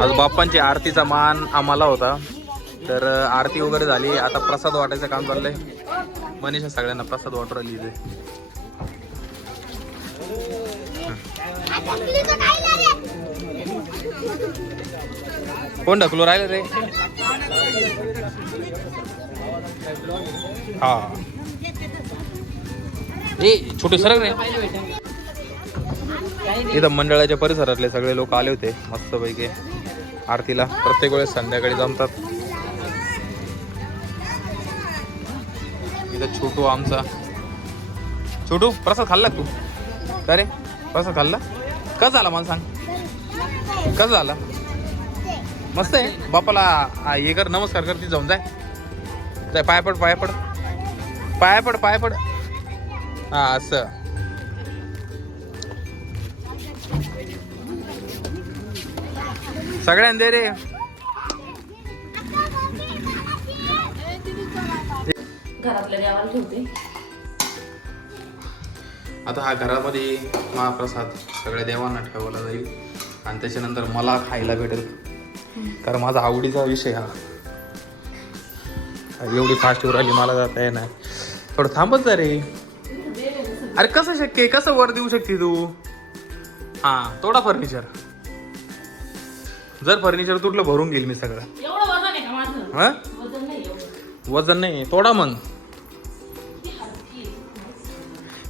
आज बाप्पांची आरतीचा मान आम्हाला होता. तर आरती वगैरे झाली. आता प्रसाद वाटायचं काम चाललंय. मनीषा सगळ्यांना प्रसाद वाटू राहिली इथे. कोण ढकलू राहिले रे? हा. ए छोटे सरक रे. इथं मंडळाच्या परिसरातले सगळे लोक आले होते मस्तपैकी. आरतीला प्रत्येक वेळेस संध्याकाळी जमतात. इथं छोटू आमचा. छोटू प्रसाद खाल्ला तू? अरे प्रसाद खाल्ला? कसं झाला मला सांग? कसं झाला? मस्त आहे. बापाला हे कर नमस्कार कर ती जाऊन जाय. जाय पाय पड पाय पड. पाय पड पाय पड. हा असं. सगळ्यांना दे रे. घरातल्या देवाला ठेवते. आता हा घरामध्ये महाप्रसाद सगळ्या देवांना ठेवला जाईल. आणि त्याच्यानंतर मला खायला भेटेल. कारण माझा आवडीचा विषय हा. एवढी फास्ट वर आली मला जाता येणार थोडं थांबत जा रे. अरे कसं शक्य कसं वर देऊ शकते तू? हा तोडा फर्निचर जर फर्निचर तुटलं भरून घेईल मी सगळं. एवढं वजन आहे का माझं? हा? वजन नाही एवढं. वजन नाही तोडा मग.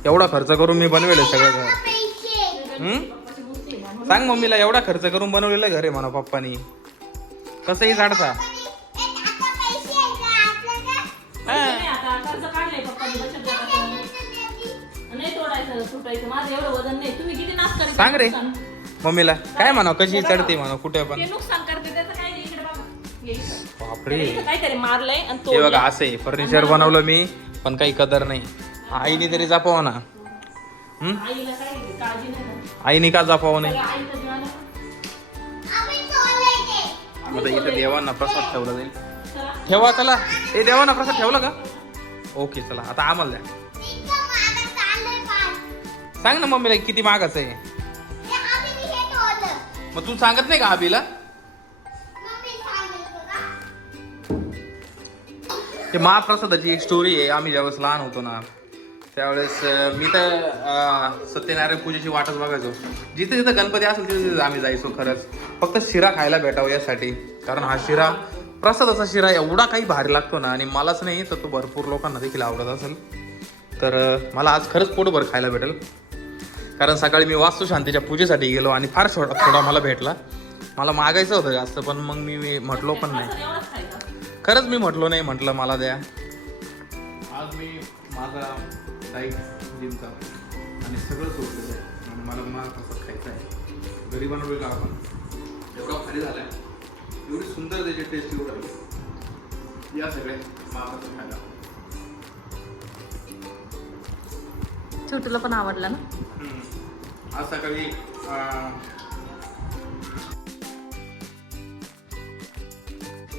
एवढा खर्च करून मी बनवेल सगळं घर. हम्म? सांग मम्मीला एवढा खर्च करून बनवलेलं घर आहे म्हणा पप्पानी. कसंही झाडता नाही आता कर्ज काढलंय पप्पानी बचत गटाचं. नाही तोडायचं सुटायचं माझं एवढं वजन नाही. तुम्ही किती नाश करता सांग रे. मम्मीला. काय म्हणा कशी चढते म्हणा कुठे पण. ते नुकसान करते त्याचं काय नाही इकडे बघा. हे. बापरे. इथं काहीतरी मारलंय आणि हे बघा तोडलंय. असे फर्निचर बनवलं मी पण काही कदर नाही. आईने तरी जपावं ना. हम्म? आईला काय काळजी नाही ना. आईने का जपावं नाही? आहे. आता इथं देवांना प्रसाद ठेवला जाईल. चला. ठेवा चला. हे देवांना प्रसाद ठेवला का? ओके चला. आता आम्हाला द्या. सांग ना मम्मीला किती मागाचं आहे. मग तू सांगत नाही का अभिला ते महाप्रसादाची एक स्टोरी आहे. आम्ही ज्यावेळेस लहान होतो ना त्यावेळेस मी तर सत्यनारायण पूजेची वाटच बघायचो. जिथे जिथे गणपती असेल तिथे तिथे आम्ही जायचो खरंच. फक्त शिरा खायला भेटावं यासाठी. कारण हा शिरा प्रसादाचा शिरा एवढा काही भारी लागतो ना आणि मलाच नाही तर तो भरपूर लोकांना देखील आवडत असेल. तर मला आज खरंच पोटभर खायला भेटेल. कारण सकाळी मी वास्तुशांतीच्या पूजेसाठी गेलो आणि फार थोडा थोडा मला भेटला. मला मागायचं होतं जास्त पण मग मी मी म्हटलो पण नाही. खरंच मी म्हटलो नाही म्हटलं मला द्या. आज मी माझा डाईट जिमचा आणि सगळं सोडलेलं आहे. आणि मला मला कसं खायचं आहे. घरी बनवलेलं आपण? एवढा भारी झाला आहे एवढी सुंदर त्याची टेस्ट येऊ राहिली या सगळे महाराष्ट्र खायला. छोटूला पण आवडला ना. आज सकाळी